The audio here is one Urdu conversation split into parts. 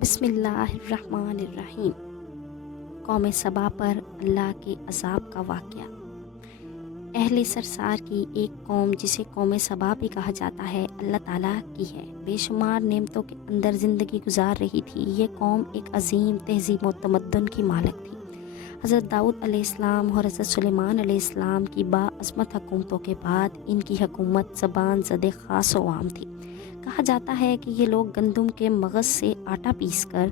بسم اللہ الرحمن الرحیم۔ قوم سبا پر اللہ کے عذاب کا واقعہ۔ اہل سرسار کی ایک قوم جسے قوم سبا بھی کہا جاتا ہے اللہ تعالیٰ کی ہے، بے شمار نعمتوں کے اندر زندگی گزار رہی تھی۔ یہ قوم ایک عظیم تہذیب و تمدن کی مالک تھی۔ حضرت داؤد علیہ السلام اور حضرت سلیمان علیہ السلام کی باعظمت حکومتوں کے بعد ان کی حکومت زبان زد خاص و عام تھی۔ کہا جاتا ہے کہ یہ لوگ گندم کے مغز سے آٹا پیس کر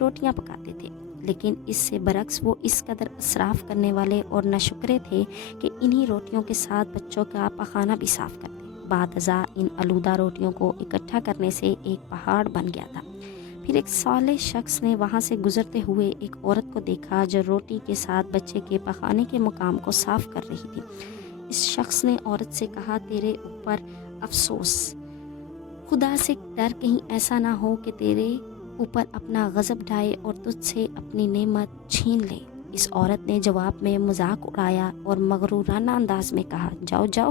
روٹیاں پکاتے تھے، لیکن اس سے برعکس وہ اس قدر اسراف کرنے والے اور ناشکرے تھے کہ انہی روٹیوں کے ساتھ بچوں کا پخانہ بھی صاف کرتے۔ بعد ازاں ان آلودہ روٹیوں کو اکٹھا کرنے سے ایک پہاڑ بن گیا تھا۔ پھر ایک صالح شخص نے وہاں سے گزرتے ہوئے ایک عورت کو دیکھا جو روٹی کے ساتھ بچے کے پخانے کے مقام کو صاف کر رہی تھی۔ اس شخص نے عورت سے کہا، تیرے اوپر افسوس، خدا سے ڈر کہیں ایسا نہ ہو کہ تیرے اوپر اپنا غضب ڈھائے اور تجھ سے اپنی نعمت چھین لے۔ اس عورت نے جواب میں مذاق اڑایا اور مغرورانہ انداز میں کہا، جاؤ جاؤ،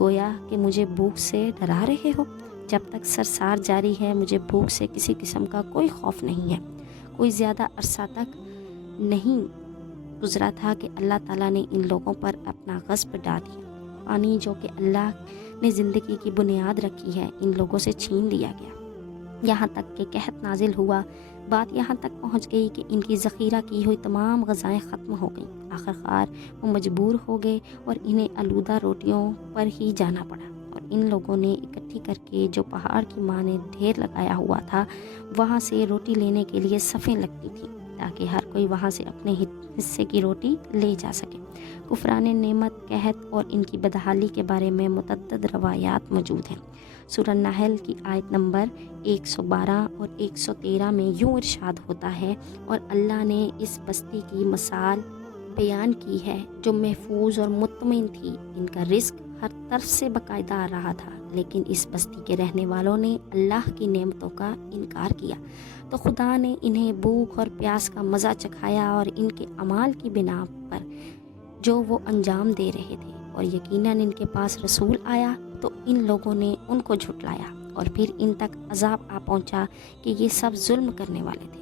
گویا کہ مجھے بھوک سے ڈرا رہے ہو۔ جب تک سرسار جاری ہے مجھے بھوک سے کسی قسم کا کوئی خوف نہیں ہے۔ کوئی زیادہ عرصہ تک نہیں گزرا تھا کہ اللہ تعالیٰ نے ان لوگوں پر اپنا غضب ڈال دیا۔ پانی جو کہ اللہ نے زندگی کی بنیاد رکھی ہے ان لوگوں سے چھین لیا گیا، یہاں تک کہ قحط نازل ہوا۔ بات یہاں تک پہنچ گئی کہ ان کی ذخیرہ کی ہوئی تمام غذائیں ختم ہو گئیں۔ آخرکار وہ مجبور ہو گئے اور انہیں آلودہ روٹیوں پر ہی جانا پڑا، اور ان لوگوں نے اکٹھی کر کے جو پہاڑ کی ماں نے ڈھیر لگایا ہوا تھا وہاں سے روٹی لینے کے لیے صفیں لگتی تھیں تاکہ ہر کوئی وہاں سے اپنے حصے کی روٹی لے جا سکے۔ کفران نعمت، قحط اور ان کی بدحالی کے بارے میں متعدد روایات موجود ہیں۔ سورہ نحل کی آیت نمبر 112 اور 113 میں یوں ارشاد ہوتا ہے، اور اللہ نے اس بستی کی مثال بیان کی ہے جو محفوظ اور مطمئن تھی، ان کا رزق ہر طرف سے باقاعدہ آ رہا تھا، لیکن اس بستی کے رہنے والوں نے اللہ کی نعمتوں کا انکار کیا تو خدا نے انہیں بھوک اور پیاس کا مزہ چکھایا، اور ان کے اعمال کی بنا پر جو وہ انجام دے رہے تھے، اور یقیناً ان کے پاس رسول آیا تو ان لوگوں نے ان کو جھٹلایا، اور پھر ان تک عذاب آ پہنچا کہ یہ سب ظلم کرنے والے تھے۔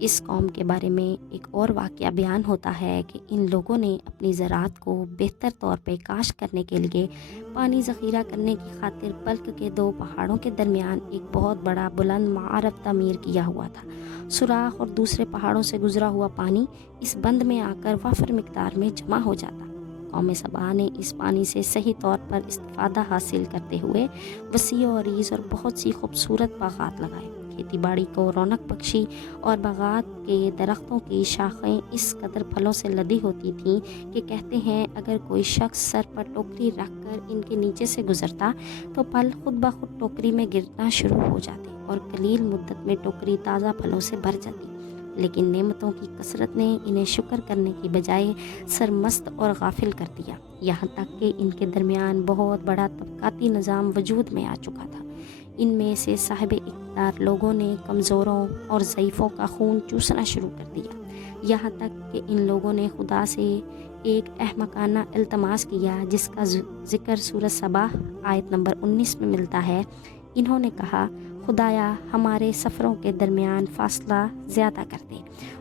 اس قوم کے بارے میں ایک اور واقعہ بیان ہوتا ہے کہ ان لوگوں نے اپنی زراعت کو بہتر طور پہ کاشت کرنے کے لیے پانی ذخیرہ کرنے کی خاطر بلک کے دو پہاڑوں کے درمیان ایک بہت بڑا بلند معرب تعمیر کیا ہوا تھا۔ سوراخ اور دوسرے پہاڑوں سے گزرا ہوا پانی اس بند میں آ کر وافر مقدار میں جمع ہو جاتا۔ قوم سبا نے اس پانی سے صحیح طور پر استفادہ حاصل کرتے ہوئے وسیع و عریض اور بہت سی خوبصورت باغات لگائے، کھیتی باڑی کو رونق بخشی، اور باغات کے درختوں کی شاخیں اس قدر پھلوں سے لدی ہوتی تھیں کہ کہتے ہیں اگر کوئی شخص سر پر ٹوکری رکھ کر ان کے نیچے سے گزرتا تو پھل خود بخود ٹوکری میں گرنا شروع ہو جاتے اور قلیل مدت میں ٹوکری تازہ پھلوں سے بھر جاتی۔ لیکن نعمتوں کی کثرت نے انہیں شکر کرنے کی بجائے سرمست اور غافل کر دیا، یہاں تک کہ ان کے درمیان بہت بڑا طبقاتی نظام وجود میں آ چکا تھا۔ ان میں سے صاحب اقتدار لوگوں نے کمزوروں اور ضعیفوں کا خون چوسنا شروع کر دیا، یہاں تک کہ ان لوگوں نے خدا سے ایک احمقانہ التماس کیا جس کا ذکر سورہ سبا آیت نمبر 19 میں ملتا ہے۔ انہوں نے کہا، خدایا ہمارے سفروں کے درمیان فاصلہ زیادہ کر دے۔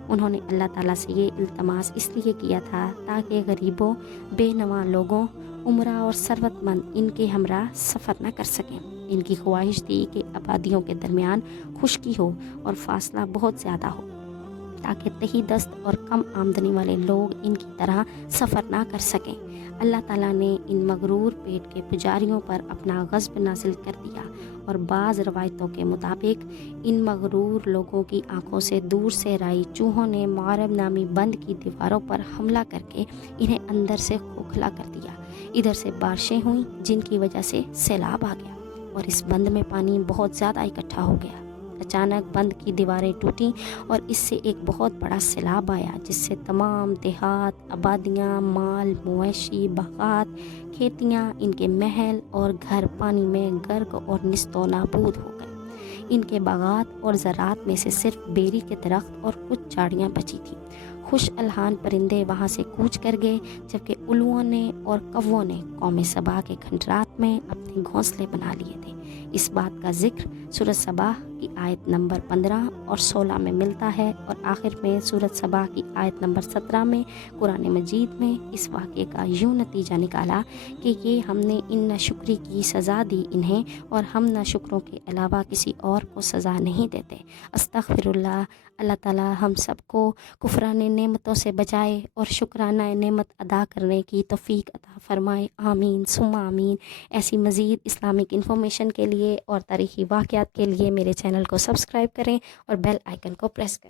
انہوں نے اللہ تعالیٰ سے یہ التماس اس لیے کیا تھا تاکہ غریبوں، بے نواں لوگوں، عمرہ اور ثروت مند ان کے ہمراہ سفر نہ کر سکیں۔ ان کی خواہش تھی کہ آبادیوں کے درمیان خشکی ہو اور فاصلہ بہت زیادہ ہو تاکہ تہی دست اور کم آمدنی والے لوگ ان کی طرح سفر نہ کر سکیں۔ اللہ تعالیٰ نے ان مغرور پیٹ کے پجاریوں پر اپنا غضب نازل کر دیا، اور بعض روایتوں کے مطابق ان مغرور لوگوں کی آنکھوں سے دور سے رائی چوہوں نے معرب نامی بند کی دیواروں پر حملہ کر کے انہیں اندر سے کھوکھلا کر دیا۔ ادھر سے بارشیں ہوئیں جن کی وجہ سے سیلاب آ گیا، اور اس بند میں پانی بہت زیادہ اکٹھا ہو گیا۔ اچانک بند کی دیواریں ٹوٹیں اور اس سے ایک بہت بڑا سیلاب آیا جس سے تمام دیہات، آبادیاں، مال مویشی، باغات، کھیتیاں، ان کے محل اور گھر پانی میں غرق اور نیست و نابود ہو گئے۔ ان کے باغات اور زراعت میں سے صرف بیری کے درخت اور کچھ جھاڑیاں بچی تھیں۔ خوش الحان پرندے وہاں سے کوچ کر گئے، جبکہ الوؤں نے اور کووں نے قوم سبا کے کھنڈرات میں اپنے گھونسلے بنا لیے تھے۔ اس بات کا ذکر سورۃ سبا کی آیت نمبر 15 اور 16 میں ملتا ہے، اور آخر میں سورۃ سبا کی آیت نمبر 17 میں قرآن مجید میں اس واقعے کا یوں نتیجہ نکالا کہ یہ ہم نے ان ناشکری کی سزا دی انہیں، اور ہم ناشکروں کے علاوہ کسی اور کو سزا نہیں دیتے۔ استغفر اللہ۔ اللہ تعالیٰ ہم سب کو کفران نعمتوں سے بچائے اور شکرانہ نعمت ادا کرنے کی توفیق عطا فرمائے، آمین ثم آمین۔ ایسی مزید اسلامک انفارمیشن کے لیے اور تاریخی واقعات کے لیے میرے چینل کو سبسکرائب کریں اور بیل آئیکن کو پریس کریں۔